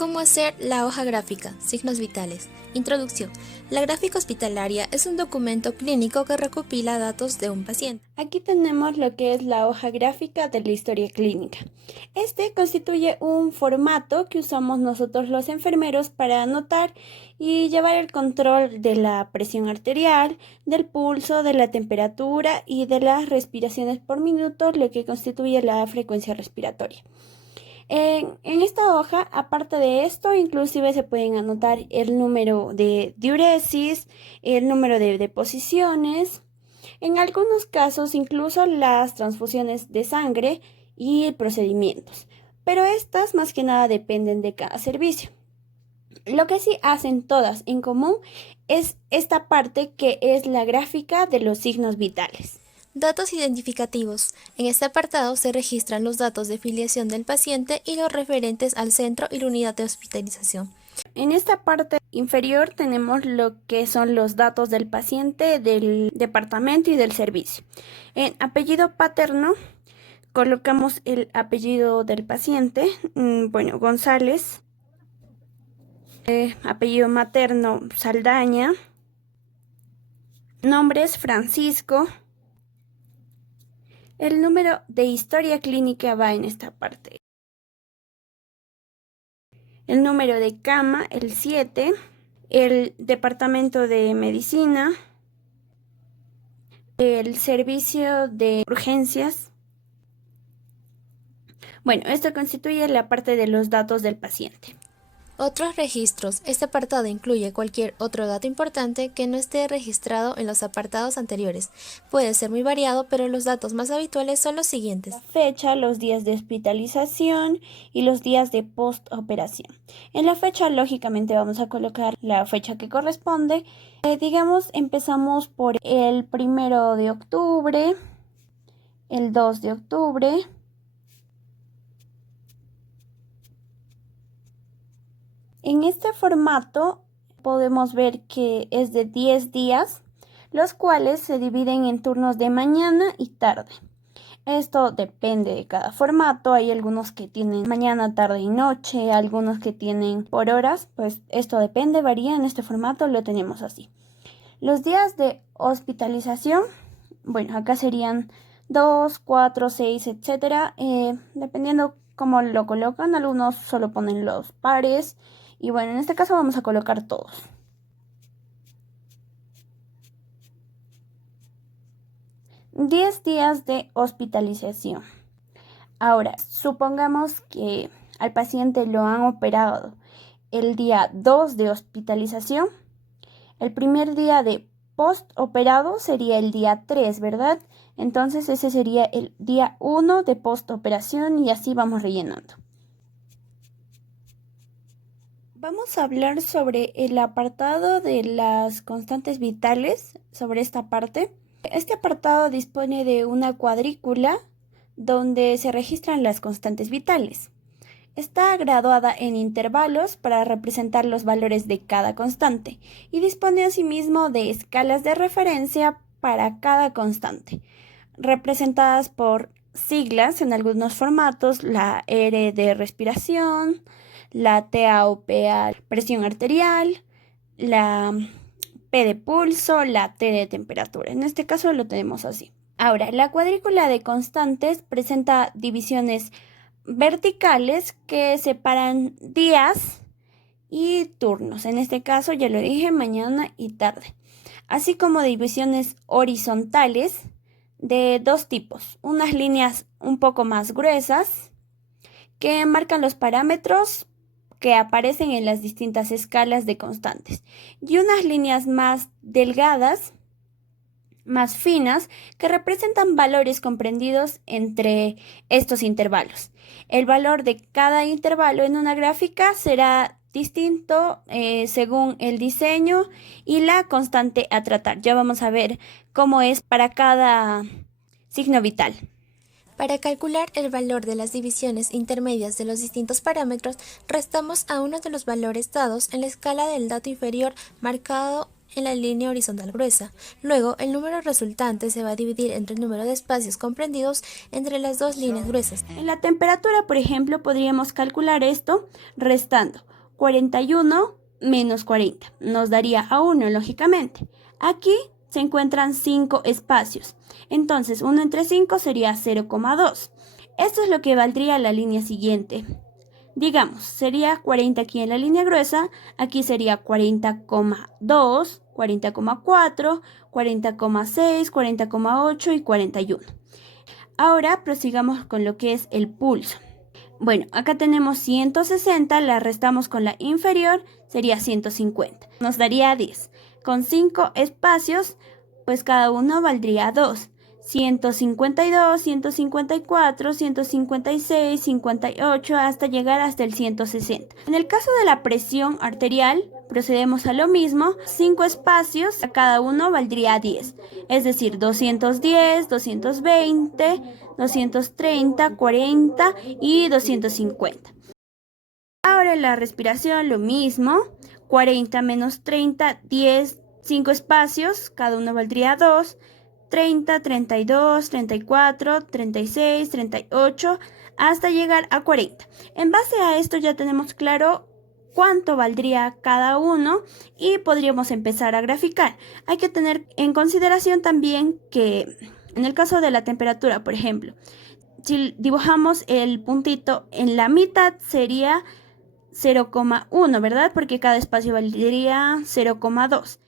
¿Cómo hacer la hoja gráfica? Signos vitales. Introducción. La gráfica hospitalaria es un documento clínico que recopila datos de un paciente. Aquí tenemos lo que es la hoja gráfica de la historia clínica. Este constituye un formato que usamos nosotros los enfermeros para anotar y llevar el control de la presión arterial, del pulso, de la temperatura y de las respiraciones por minuto, lo que constituye la frecuencia respiratoria. En esta hoja, aparte de esto, inclusive se pueden anotar el número de diuresis, el número de deposiciones, en algunos casos incluso las transfusiones de sangre y procedimientos, pero estas más que nada dependen de cada servicio. Lo que sí hacen todas en común es esta parte que es la gráfica de los signos vitales. Datos identificativos. En este apartado se registran los datos de filiación del paciente y los referentes al centro y la unidad de hospitalización. En esta parte inferior tenemos lo que son los datos del paciente, del departamento y del servicio. En apellido paterno colocamos el apellido del paciente, González. Apellido materno, Saldaña. Nombres, Francisco. El número de historia clínica va en esta parte. El número de cama, el 7. El departamento de medicina. El servicio de urgencias. Bueno, esto constituye la parte de los datos del paciente. Otros registros. Este apartado incluye cualquier otro dato importante que no esté registrado en los apartados anteriores. Puede ser muy variado, pero los datos más habituales son los siguientes. La fecha, los días de hospitalización y los días de postoperación. En la fecha, lógicamente, vamos a colocar la fecha que corresponde. Empezamos por el 1 de octubre, el 2 de octubre, en este formato podemos ver que es de 10 días, los cuales se dividen en turnos de mañana y tarde. Esto depende de cada formato, hay algunos que tienen mañana, tarde y noche, algunos que tienen por horas, pues esto depende, varía. En este formato lo tenemos así. Los días de hospitalización, acá serían 2, 4, 6, etcétera, dependiendo cómo lo colocan. Algunos solo ponen los pares y en este caso vamos a colocar todos. $10 días de hospitalización. Ahora, supongamos que al paciente lo han operado el día 2 de hospitalización. El primer día de postoperado sería el día 3, ¿verdad? Entonces ese sería el día 1 de postoperación y así vamos rellenando. Vamos a hablar sobre el apartado de las constantes vitales, sobre esta parte. Este apartado dispone de una cuadrícula donde se registran las constantes vitales. Está graduada en intervalos para representar los valores de cada constante y dispone asimismo de escalas de referencia para cada constante, representadas por siglas en algunos formatos: la R de respiración, la TA o PA presión arterial, la P de pulso, la T de temperatura. En este caso lo tenemos así. Ahora, la cuadrícula de constantes presenta divisiones verticales que separan días y turnos. En este caso, ya lo dije, mañana y tarde. Así como divisiones horizontales de dos tipos. Unas líneas un poco más gruesas que marcan los parámetros que aparecen en las distintas escalas de constantes, y unas líneas más delgadas, más finas, que representan valores comprendidos entre estos intervalos. El valor de cada intervalo en una gráfica será distinto según el diseño y la constante a tratar. Ya vamos a ver cómo es para cada signo vital. Para calcular el valor de las divisiones intermedias de los distintos parámetros, restamos a uno de los valores dados en la escala del dato inferior marcado en la línea horizontal gruesa. Luego, el número resultante se va a dividir entre el número de espacios comprendidos entre las dos líneas gruesas. En la temperatura, por ejemplo, podríamos calcular esto restando 41 menos 40. Nos daría a 1, lógicamente. Aquí se encuentran 5 espacios. Entonces, 1 entre 5 sería 0,2. Esto es lo que valdría la línea siguiente. Digamos, sería 40 aquí en la línea gruesa, aquí sería 40,2, 40,4, 40,6, 40,8 y 41. Ahora prosigamos con lo que es el pulso. Bueno, acá tenemos 160, la restamos con la inferior, sería 150. Nos daría 10. Con 5 espacios, pues cada uno valdría 2. 152, 154, 156, 58 hasta llegar hasta el 160. En el caso de la presión arterial, procedemos a lo mismo. 5 espacios, a cada uno valdría 10. Es decir, 210, 220, 230, 40 y 250. Ahora en la respiración lo mismo. 40 menos 30, 10, 5 espacios, cada uno valdría 2. 30, 32, 34, 36, 38, hasta llegar a 40. En base a esto ya tenemos claro cuánto valdría cada uno y podríamos empezar a graficar. Hay que tener en consideración también que en el caso de la temperatura, por ejemplo, si dibujamos el puntito en la mitad sería 0,1, ¿verdad? Porque cada espacio valdría 0,2.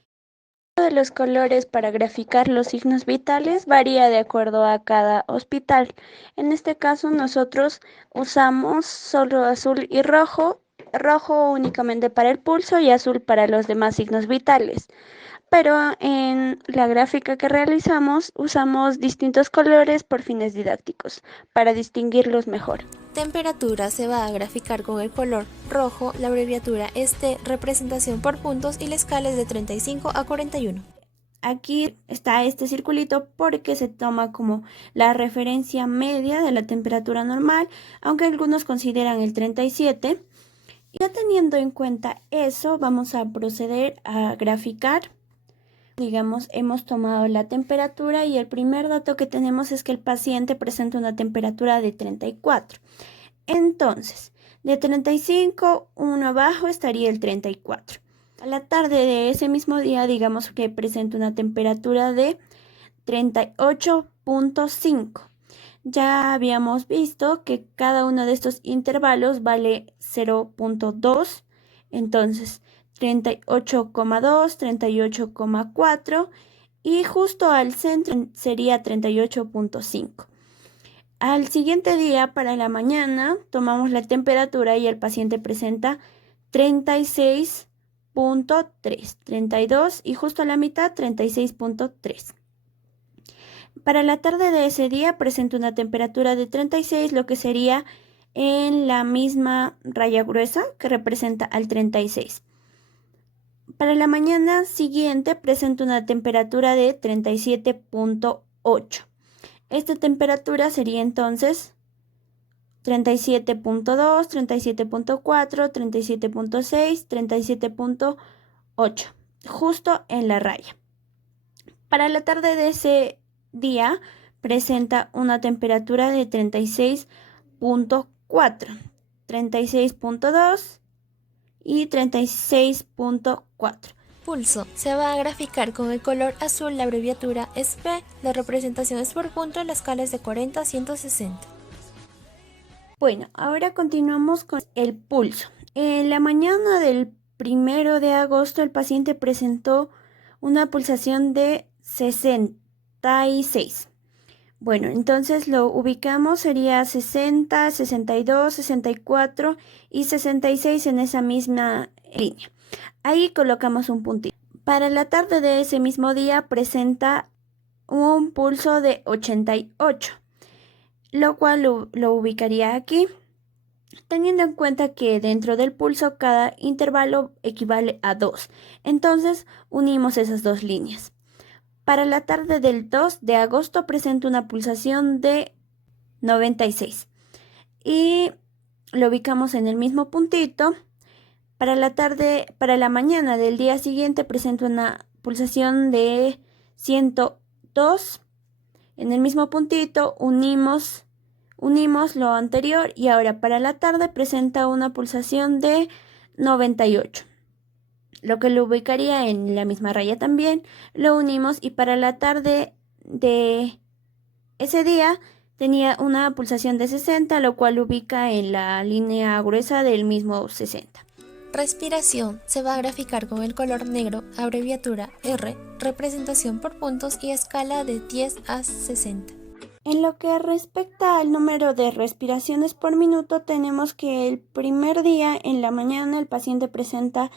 De los colores para graficar los signos vitales varía de acuerdo a cada hospital. En este caso nosotros usamos solo azul y rojo, rojo únicamente para el pulso y azul para los demás signos vitales. Pero en la gráfica que realizamos usamos distintos colores por fines didácticos para distinguirlos mejor. Temperatura se va a graficar con el color rojo, la abreviatura es T, representación por puntos y la escala es de 35 a 41. Aquí está este circulito porque se toma como la referencia media de la temperatura normal, aunque algunos consideran el 37. Ya teniendo en cuenta eso, vamos a proceder a graficar. Digamos, hemos tomado la temperatura y el primer dato que tenemos es que el paciente presenta una temperatura de 34. Entonces, de 35, uno abajo estaría el 34. A la tarde de ese mismo día, digamos que presenta una temperatura de 38,5. Ya habíamos visto que cada uno de estos intervalos vale 0,2. Entonces, 38,2, 38,4 y justo al centro sería 38,5. Al siguiente día, para la mañana, tomamos la temperatura y el paciente presenta 36,3, 32 y justo a la mitad 36,3. Para la tarde de ese día presenta una temperatura de 36, lo que sería en la misma raya gruesa que representa al 36. Para la mañana siguiente presenta una temperatura de 37,8. Esta temperatura sería entonces 37,2, 37,4, 37,6, 37,8, justo en la raya. Para la tarde de ese día presenta una temperatura de 36,4, 36,2 y 36,4. Pulso se va a graficar con el color azul, la abreviatura es P, la representación es por punto, la escala es de 40 a 160. Bueno, ahora continuamos con el pulso. En la mañana del 1 de agosto el paciente presentó una pulsación de 66. Bueno, entonces lo ubicamos, sería 60, 62, 64 y 66 en esa misma línea. Ahí colocamos un puntito. Para la tarde de ese mismo día presenta un pulso de 88, lo cual lo ubicaría aquí, teniendo en cuenta que dentro del pulso cada intervalo equivale a 2. Entonces unimos esas dos líneas. Para la tarde del 2 de agosto presenta una pulsación de 96 y lo ubicamos en el mismo puntito. Para la mañana del día siguiente presenta una pulsación de 102. En el mismo puntito unimos lo anterior y ahora para la tarde presenta una pulsación de 98. Lo que lo ubicaría en la misma raya también, lo unimos y para la tarde de ese día tenía una pulsación de 60, lo cual ubica en la línea gruesa del mismo 60. Respiración se va a graficar con el color negro, abreviatura R, representación por puntos y escala de 10 a 60. En lo que respecta al número de respiraciones por minuto, tenemos que el primer día en la mañana el paciente presenta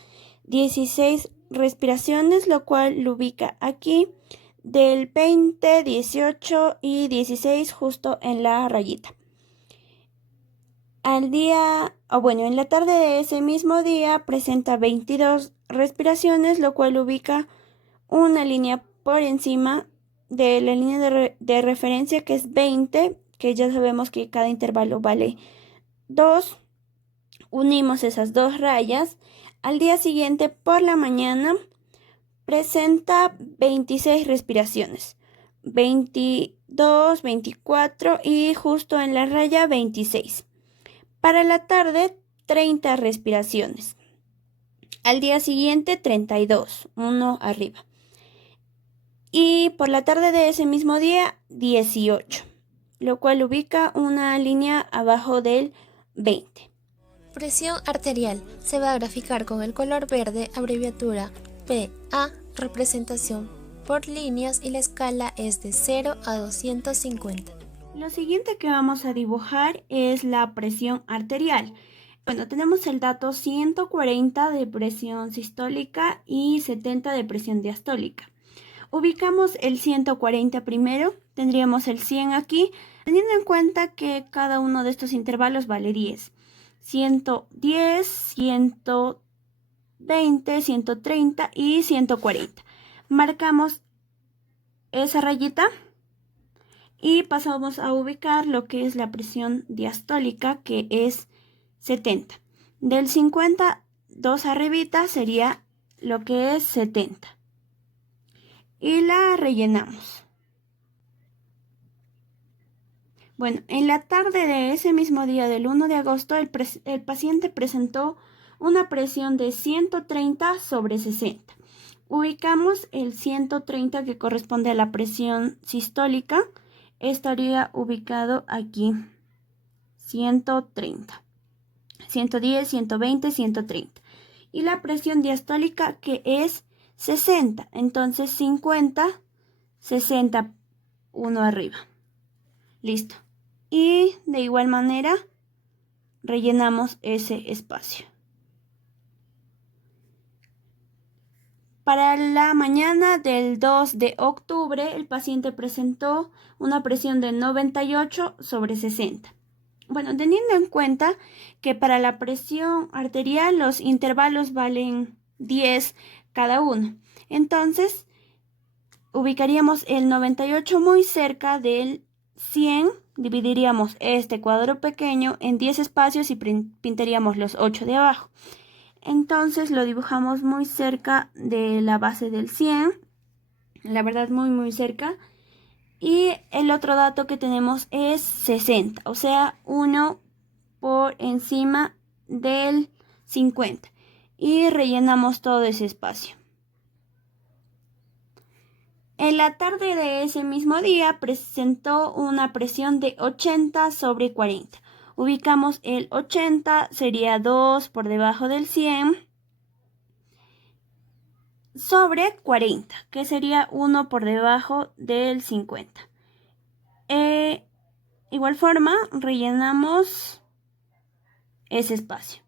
16 respiraciones, lo cual lo ubica aquí del 20, 18 y 16 justo en la rayita. En la tarde de ese mismo día presenta 22 respiraciones, lo cual ubica una línea por encima de la línea de referencia que es 20, que ya sabemos que cada intervalo vale 2. Unimos esas dos rayas. Al día siguiente por la mañana presenta 26 respiraciones, 22, 24 y justo en la raya 26. Para la tarde 30 respiraciones. Al día siguiente 32, uno arriba. Y por la tarde de ese mismo día 18, lo cual ubica una línea abajo del 20. Presión arterial se va a graficar con el color verde, abreviatura PA, representación por líneas y la escala es de 0 a 250. Lo siguiente que vamos a dibujar es la presión arterial. Bueno, tenemos el dato 140 de presión sistólica y 70 de presión diastólica. Ubicamos el 140 primero, tendríamos el 100 aquí, teniendo en cuenta que cada uno de estos intervalos vale 10. 110, 120, 130 y 140. Marcamos esa rayita y pasamos a ubicar lo que es la presión diastólica, que es 70. Del 50, 2 arribita sería lo que es 70. Y la rellenamos. Bueno, en la tarde de ese mismo día del 1 de agosto, el paciente presentó una presión de 130 sobre 60. Ubicamos el 130 que corresponde a la presión sistólica. Estaría ubicado aquí. 130. 110, 120, 130. Y la presión diastólica que es 60. Entonces 50, 60, uno arriba. Listo. Y de igual manera rellenamos ese espacio. Para la mañana del 2 de octubre, el paciente presentó una presión de 98 sobre 60. Bueno, teniendo en cuenta que para la presión arterial los intervalos valen 10 cada uno. Entonces, ubicaríamos el 98 muy cerca del 100, dividiríamos este cuadro pequeño en 10 espacios y pintaríamos los 8 de abajo. Entonces lo dibujamos muy cerca de la base del 100, la verdad muy cerca. Y el otro dato que tenemos es 60, o sea, 1 por encima del 50. Y rellenamos todo ese espacio. En la tarde de ese mismo día presentó una presión de 80 sobre 40. Ubicamos el 80, sería 2 por debajo del 100, sobre 40, que sería 1 por debajo del 50. Igual forma, rellenamos ese espacio.